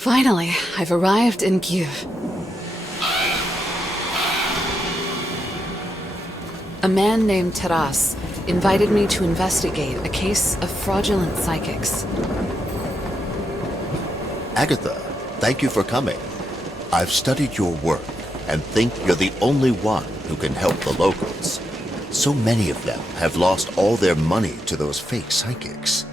Finally, I've arrived in Kyiv. A man named Taras invited me to investigate a case of fraudulent psychics. Agatha, thank you for coming. I've studied your work and think you're the only one who can help the locals. So many of them have lost all their money to those fake psychics.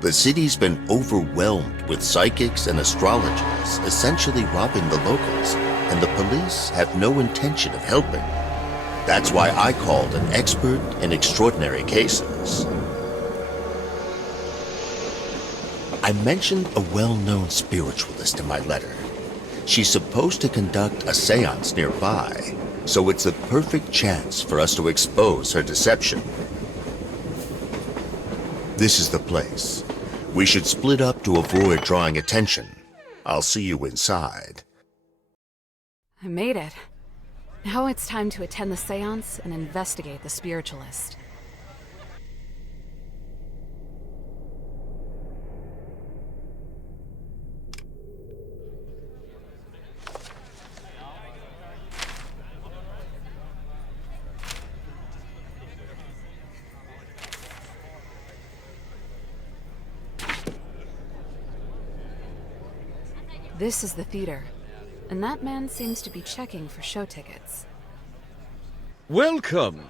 The city's been overwhelmed with psychics and astrologers essentially robbing the locals, and the police have no intention of helping. That's why I called an expert in extraordinary cases. I mentioned a well-known spiritualist in my letter. She's supposed to conduct a séance nearby, so it's the perfect chance for us to expose her deception. This is the place. We should split up to avoid drawing attention. I'll see you inside. I made it. Now it's time to attend the séance and investigate the spiritualist. This is the theater, and that man seems to be checking for show tickets. Welcome!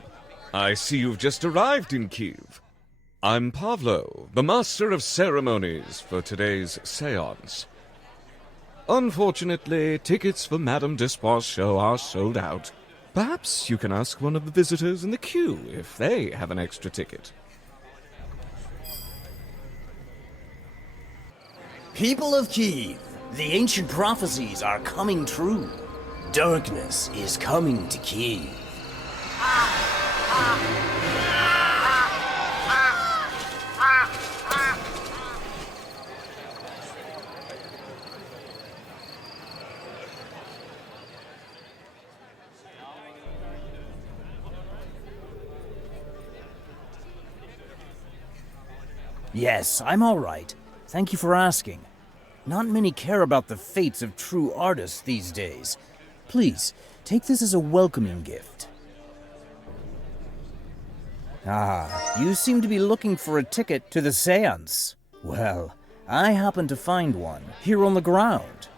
I see you've just arrived in Kyiv. I'm Pavlo, the master of ceremonies for today's séance. Unfortunately, tickets for Madame Despoir's show are sold out. Perhaps you can ask one of the visitors in the queue if they have an extra ticket. People of Kyiv, the ancient prophecies are coming true. Darkness is coming to Kyiv. Yes, I'm all right. Thank you for asking. Not many care about the fates of true artists these days. Please, take this as a welcoming gift. Ah, you seem to be looking for a ticket to the séance. Well, I happen to find one here on the ground.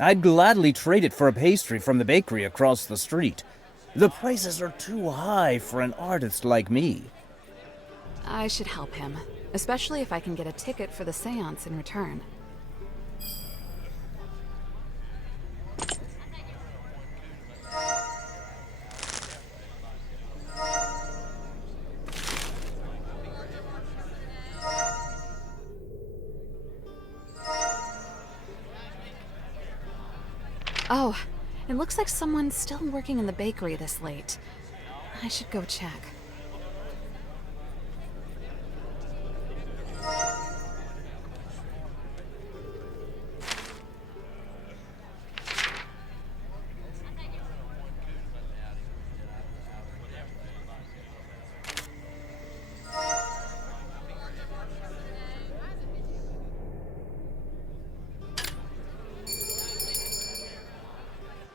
I'd gladly trade it for a pastry from the bakery across the street. The prices are too high for an artist like me. I should help him, especially if I can get a ticket for the séance in return. Oh, it looks like someone's still working in the bakery this late. I should go check.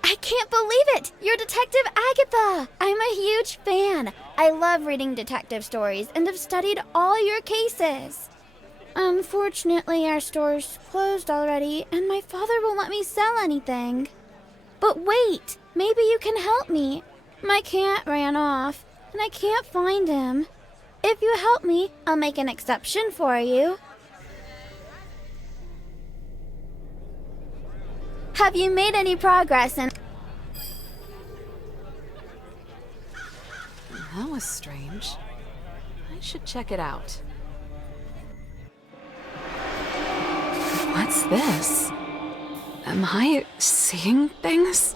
I can't believe it! You're Detective Agatha! I'm a huge fan. I love reading detective stories and have studied all your cases. Unfortunately, our store's closed already, and my father won't let me sell anything. But wait, maybe you can help me. My cat ran off, and I can't find him. If you help me, I'll make an exception for you. Have you made any progress in... That was strange. I should check it out. What's this? Am I seeing things?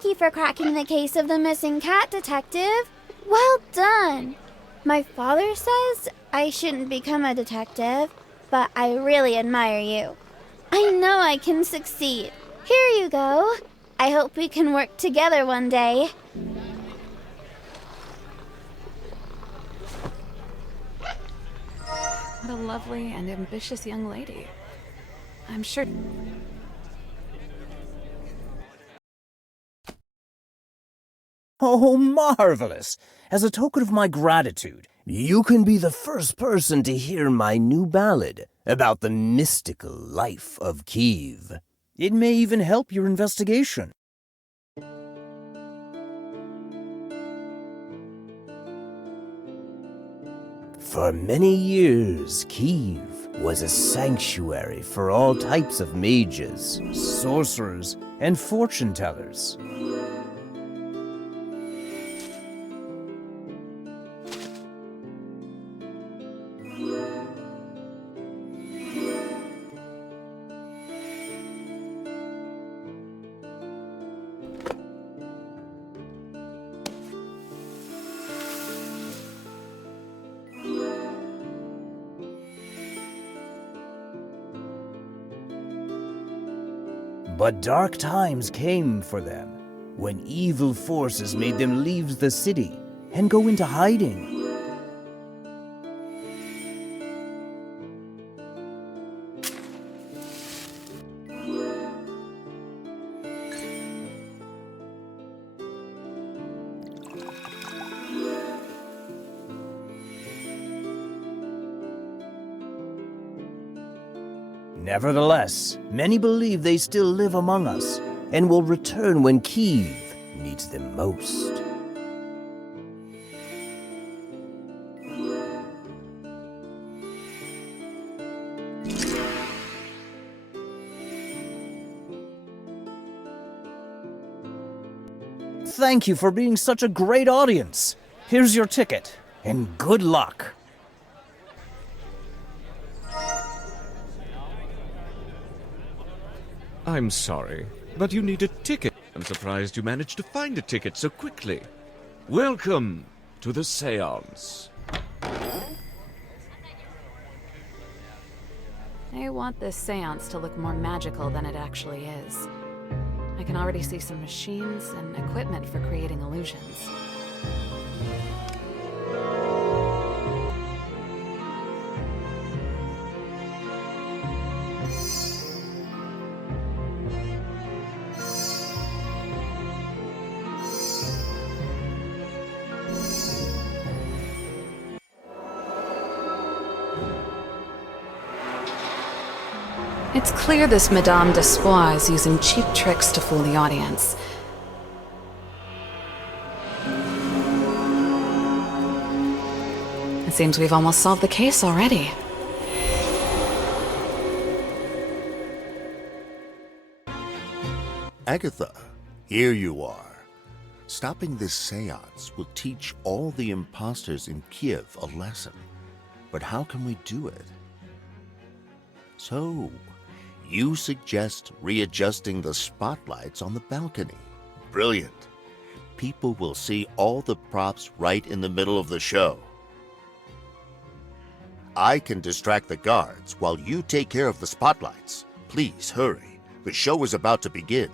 Thank you for cracking the case of the missing cat, Detective. Well done. My father says I shouldn't become a detective, but I really admire you. I know I can succeed. Here you go. I hope we can work together one day. What a lovely and ambitious young lady. I'm sure... Oh, marvelous! As a token of my gratitude, you can be the first person to hear my new ballad about the mystical life of Kyiv. It may even help your investigation. For many years, Kyiv was a sanctuary for all types of mages, sorcerers, and fortune-tellers. But dark times came for them, when evil forces made them leave the city and go into hiding. Nevertheless, many believe they still live among us and will return when Kyiv needs them most. Thank you for being such a great audience. Here's your ticket, and good luck. I'm sorry, but you need a ticket. I'm surprised you managed to find a ticket so quickly. Welcome to the séance. I want this seance to look more magical than it actually is. I can already see some machines and equipment for creating illusions. It's clear this Madame Despois is using cheap tricks to fool the audience. It seems we've almost solved the case already. Agatha, here you are. Stopping this seance will teach all the imposters in Kyiv a lesson. But how can we do it? So, you suggest readjusting the spotlights on the balcony. Brilliant. People will see all the props right in the middle of the show. I can distract the guards while you take care of the spotlights. Please hurry. The show is about to begin.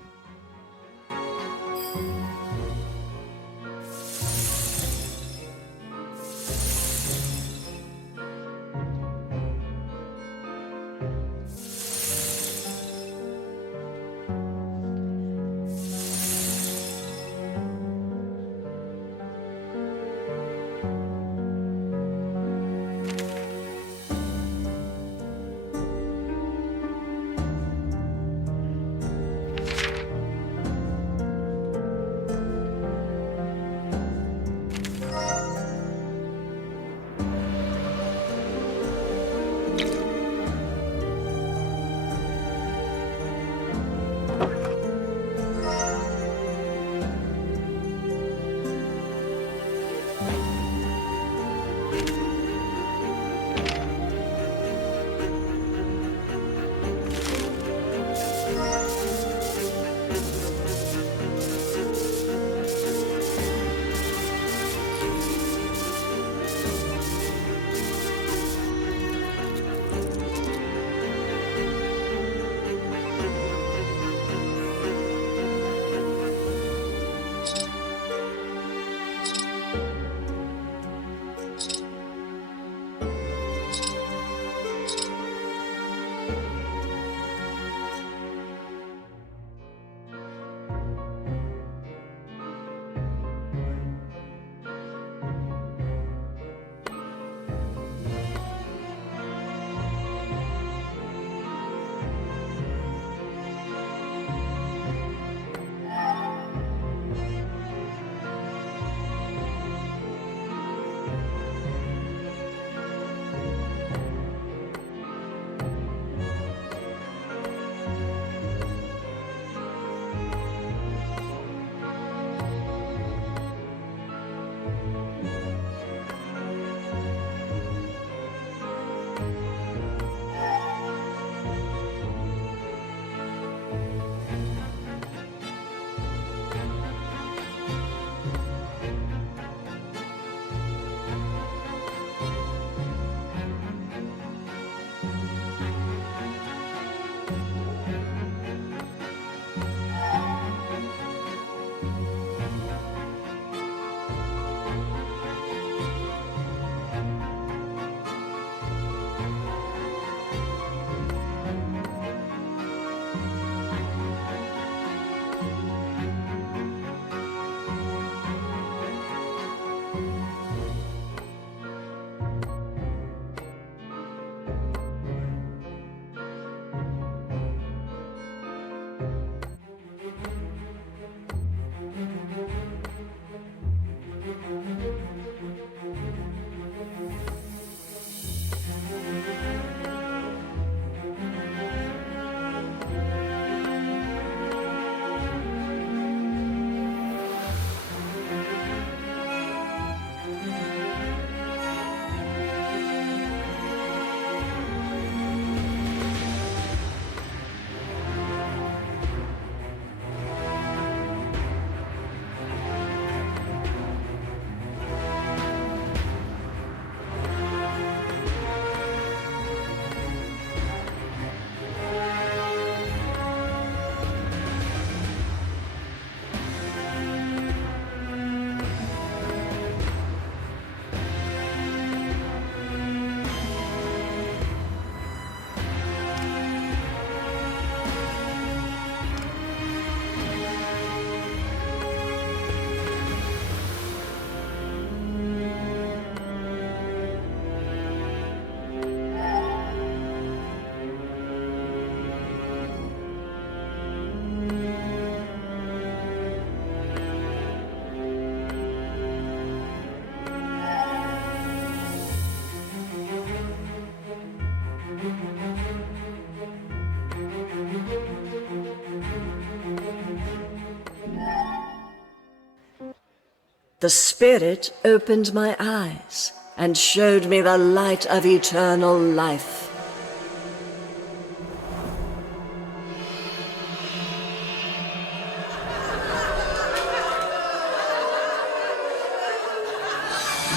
The Spirit opened my eyes and showed me the light of eternal life.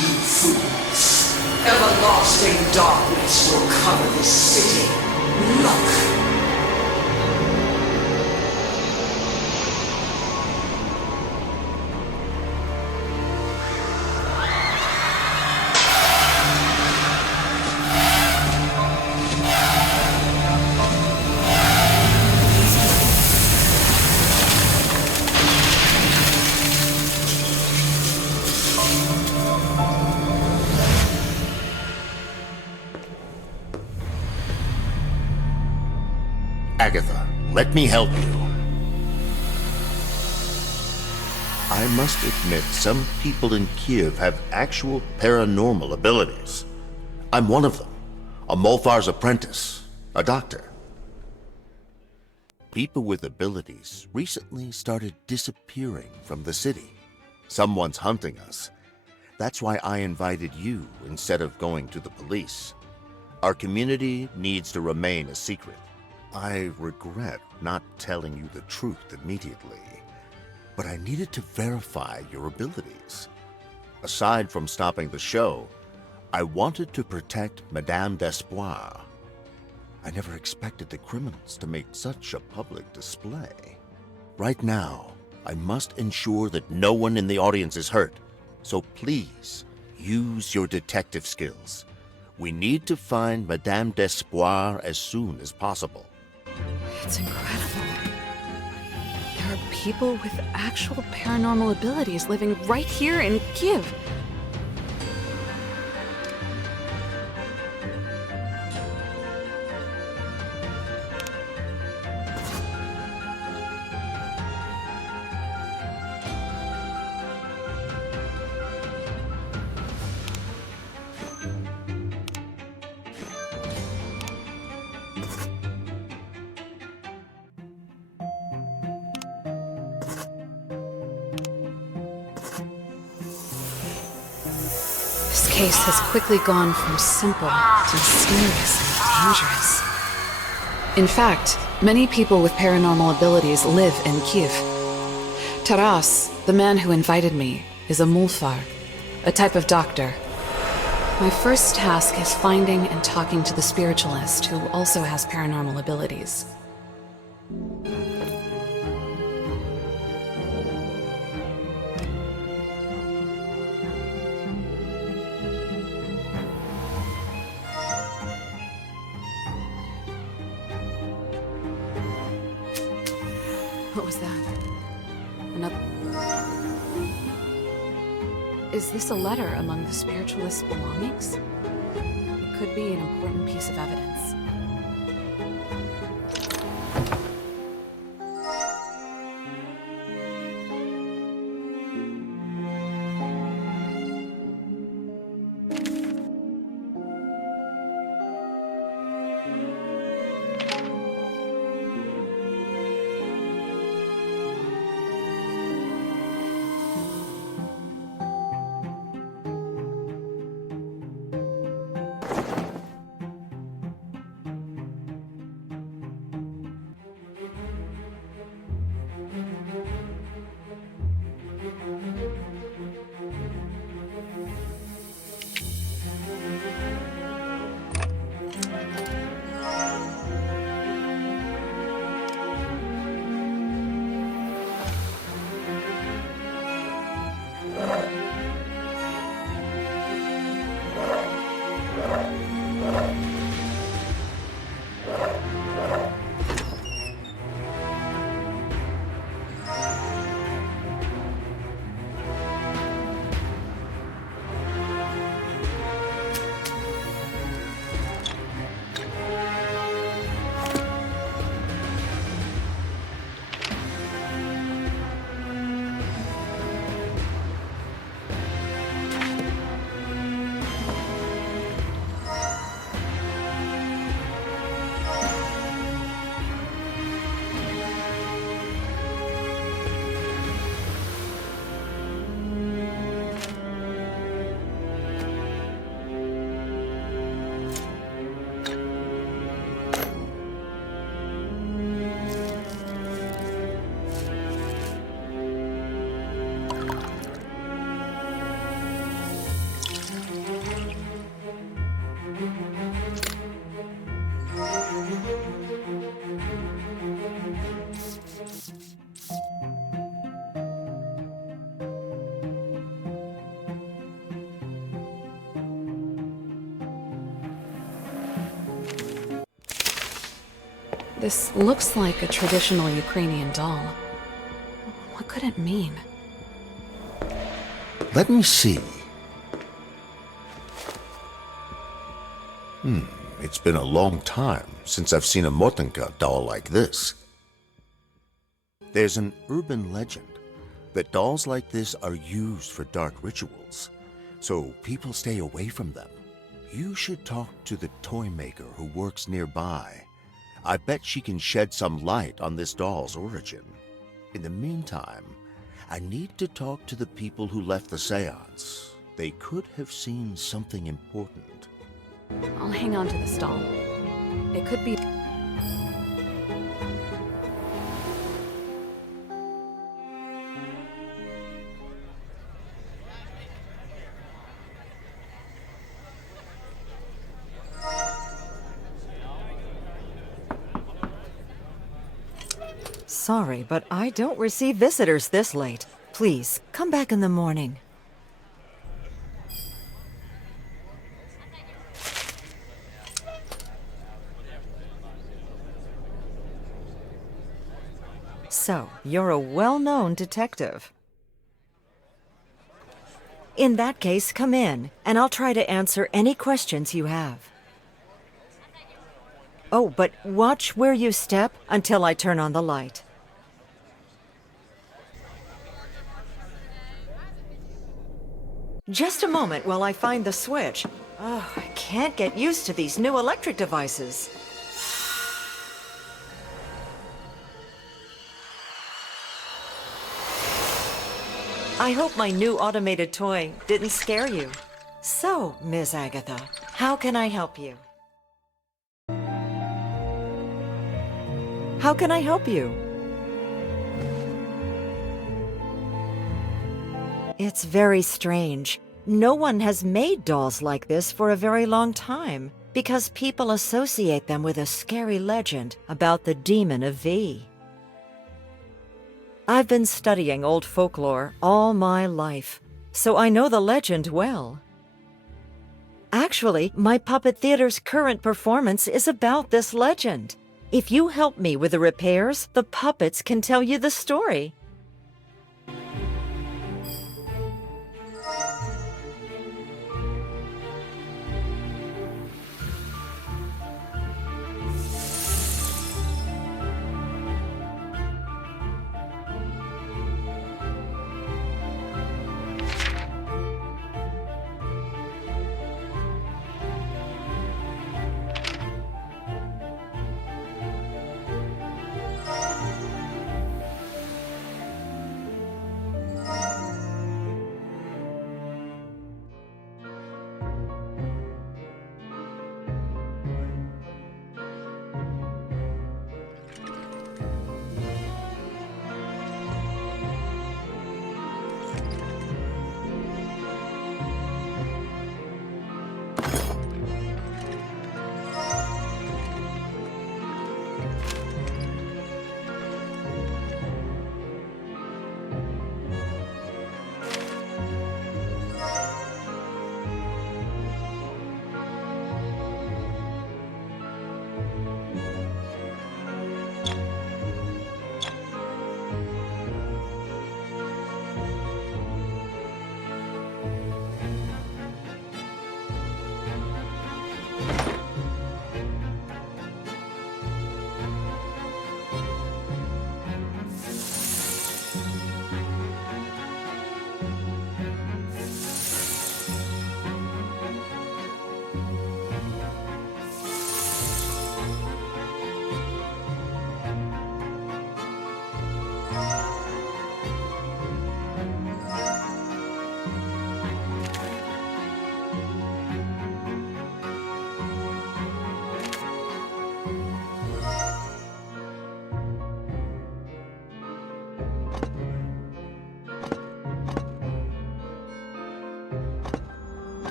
You fools! Everlasting darkness will cover this city. Look! Agatha, let me help you. I must admit, some people in Kyiv have actual paranormal abilities. I'm one of them, a Molfar's apprentice, a doctor. People with abilities recently started disappearing from the city. Someone's hunting us. That's why I invited you instead of going to the police. Our community needs to remain a secret. I regret not telling you the truth immediately, but I needed to verify your abilities. Aside from stopping the show, I wanted to protect Madame d'Espoir. I never expected the criminals to make such a public display. Right now, I must ensure that no one in the audience is hurt, so please use your detective skills. We need to find Madame d'Espoir as soon as possible. It's incredible. There are people with actual paranormal abilities living right here in Kyiv. This case has quickly gone from simple to mysterious and dangerous. In fact, many people with paranormal abilities live in Kyiv. Taras, the man who invited me, is a Mulfar, a type of doctor. My first task is finding and talking to the spiritualist who also has paranormal abilities. was that? Another... Is this a letter among the spiritualist's belongings? It could be an important piece of evidence. This looks like a traditional Ukrainian doll. What could it mean? Let me see. It's been a long time since I've seen a Motenka doll like this. There's an urban legend that dolls like this are used for dark rituals, so people stay away from them. You should talk to the toymaker who works nearby. I bet she can shed some light on this doll's origin. In the meantime, I need to talk to the people who left the séance. They could have seen something important. I'll hang on to this doll. It could be... Sorry, but I don't receive visitors this late. Please, come back in the morning. So, you're a well-known detective. In that case, come in, and I'll try to answer any questions you have. Oh, but watch where you step until I turn on the light. Just a moment while I find the switch. Oh, I can't get used to these new electric devices. I hope my new automated toy didn't scare you. So, Ms. Agatha, how can I help you? How can I help you? It's very strange. No one has made dolls like this for a very long time because people associate them with a scary legend about the demon of V. I've been studying old folklore all my life, so I know the legend well. Actually, my puppet theater's current performance is about this legend. If you help me with the repairs, the puppets can tell you the story.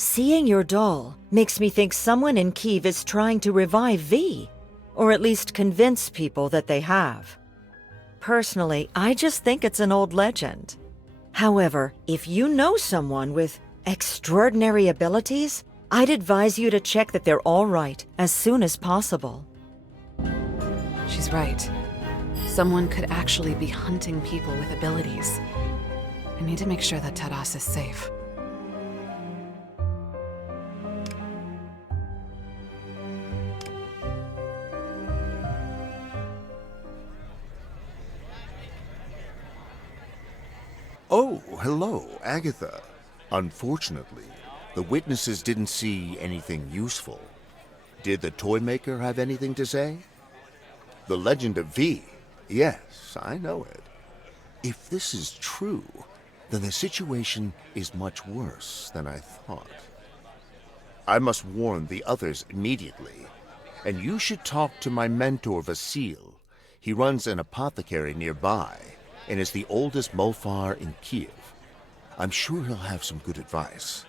Seeing your doll makes me think someone in Kyiv is trying to revive V, or at least convince people that they have. Personally, I just think it's an old legend. However, if you know someone with extraordinary abilities, I'd advise you to check that they're all right as soon as possible. She's right. Someone could actually be hunting people with abilities. I need to make sure that Taras is safe. Oh, hello, Agatha. Unfortunately, the witnesses didn't see anything useful. Did the toymaker have anything to say? The legend of V. Yes, I know it. If this is true, then the situation is much worse than I thought. I must warn the others immediately. And you should talk to my mentor, Vasil. He runs an apothecary nearby and is the oldest Molfar in Kyiv. I'm sure he'll have some good advice.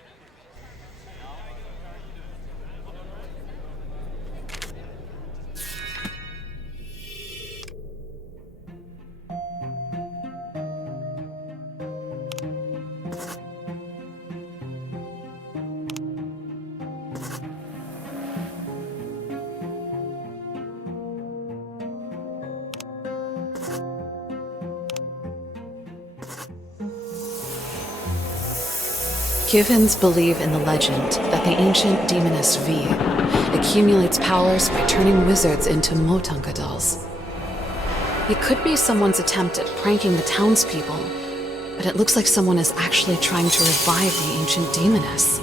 Kyivans believe in the legend that the ancient demoness V accumulates powers by turning wizards into Motanka dolls. It could be someone's attempt at pranking the townspeople, but it looks like someone is actually trying to revive the ancient demoness.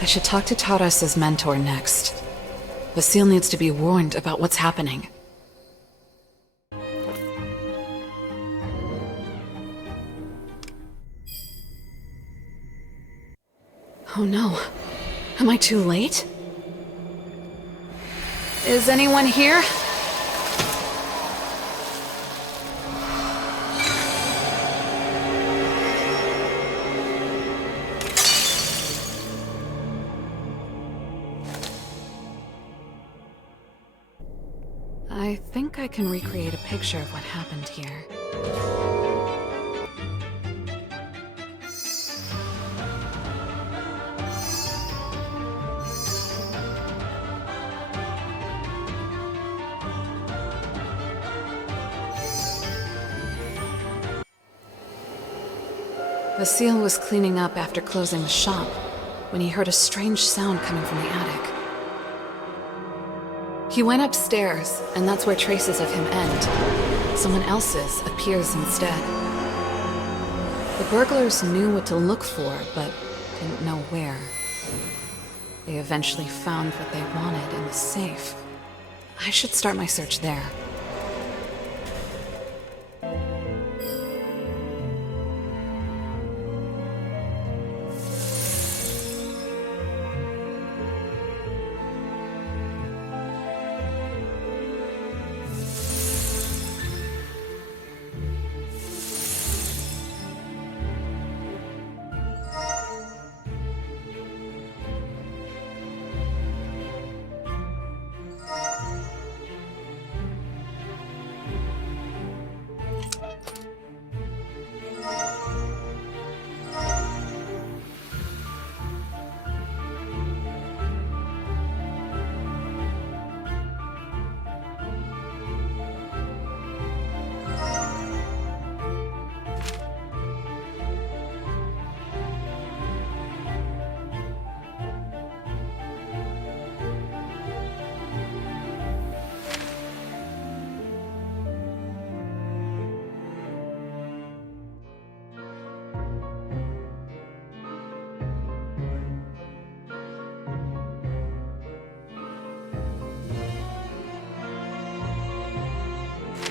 I should talk to Taras's mentor next. Vasil needs to be warned about what's happening. Oh no. Am I too late? Is anyone here? I think I can recreate a picture of what happened here. Vasil was cleaning up after closing the shop when he heard a strange sound coming from the attic. He went upstairs, and that's where traces of him end. Someone else's appears instead. The burglars knew what to look for, but didn't know where. They eventually found what they wanted in the safe. I should start my search there.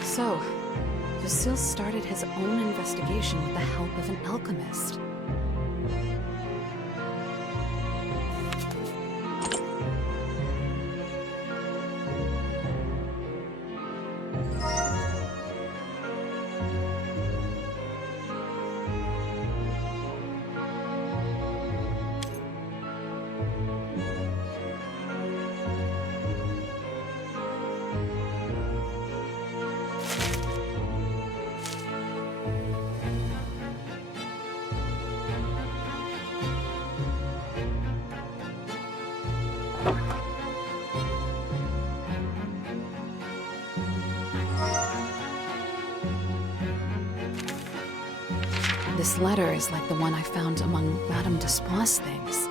So, Vasil started his own investigation with the help of an alchemist. This letter is like the one I found among Madame Despois' things.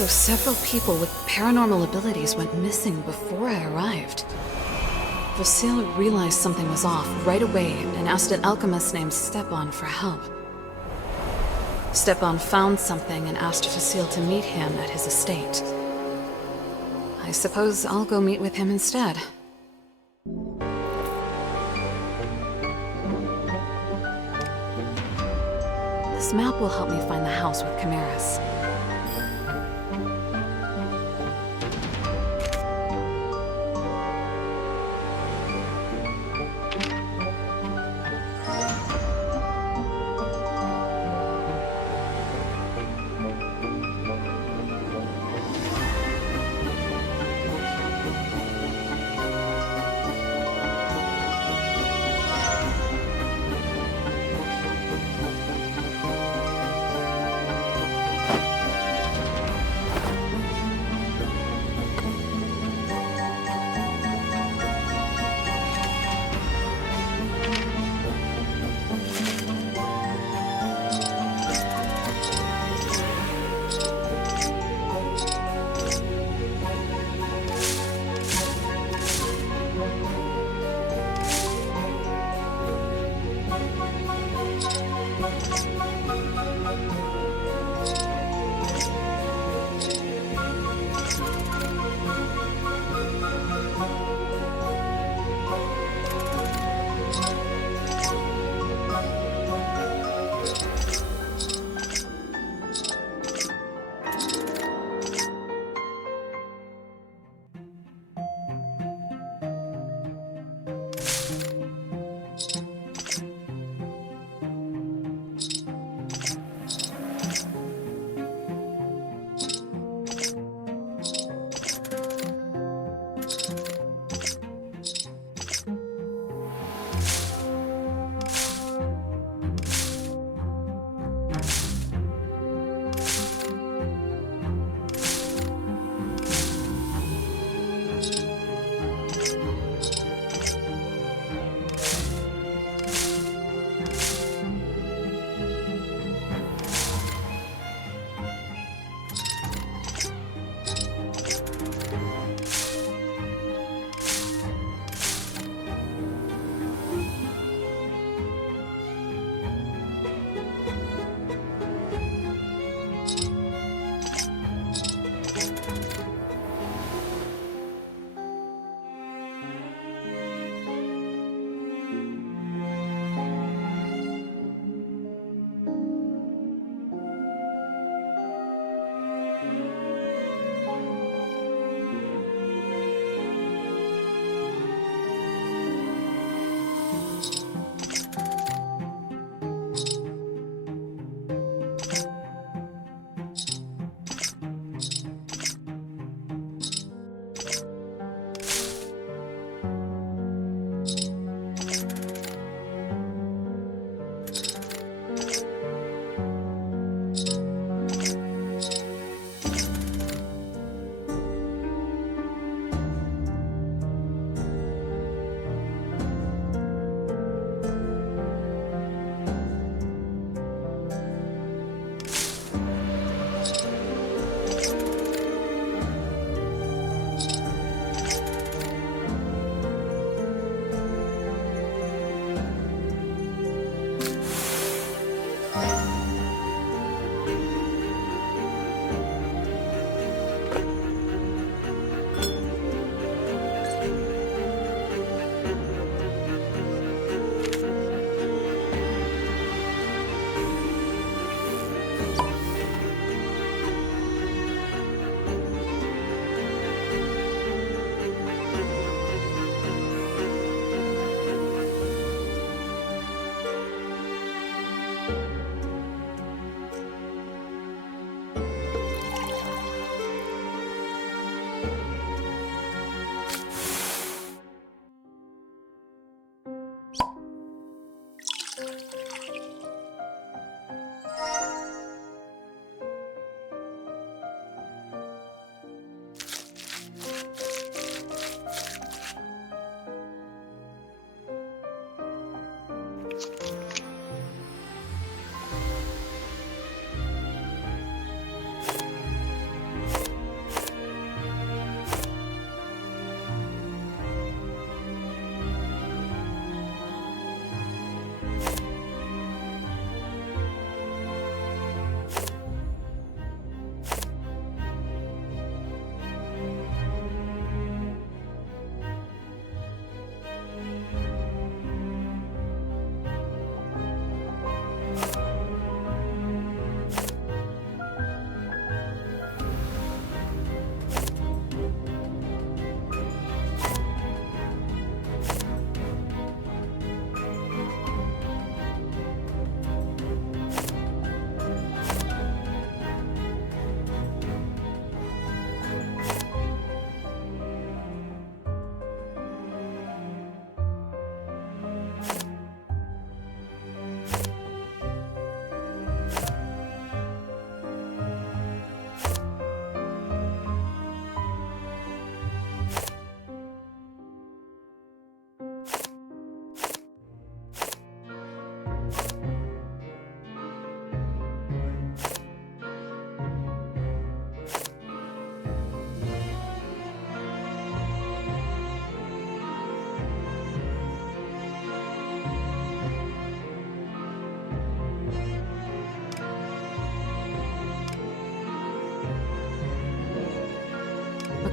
So several people with paranormal abilities went missing before I arrived. Vasile realized something was off right away and asked an alchemist named Stepan for help. Stepan found something and asked Vasile to meet him at his estate. I suppose I'll go meet with him instead. This map will help me find the house with chimeras.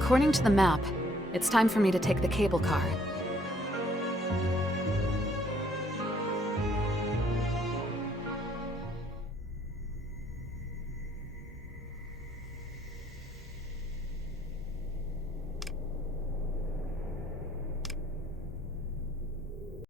According to the map, it's time for me to take the cable car.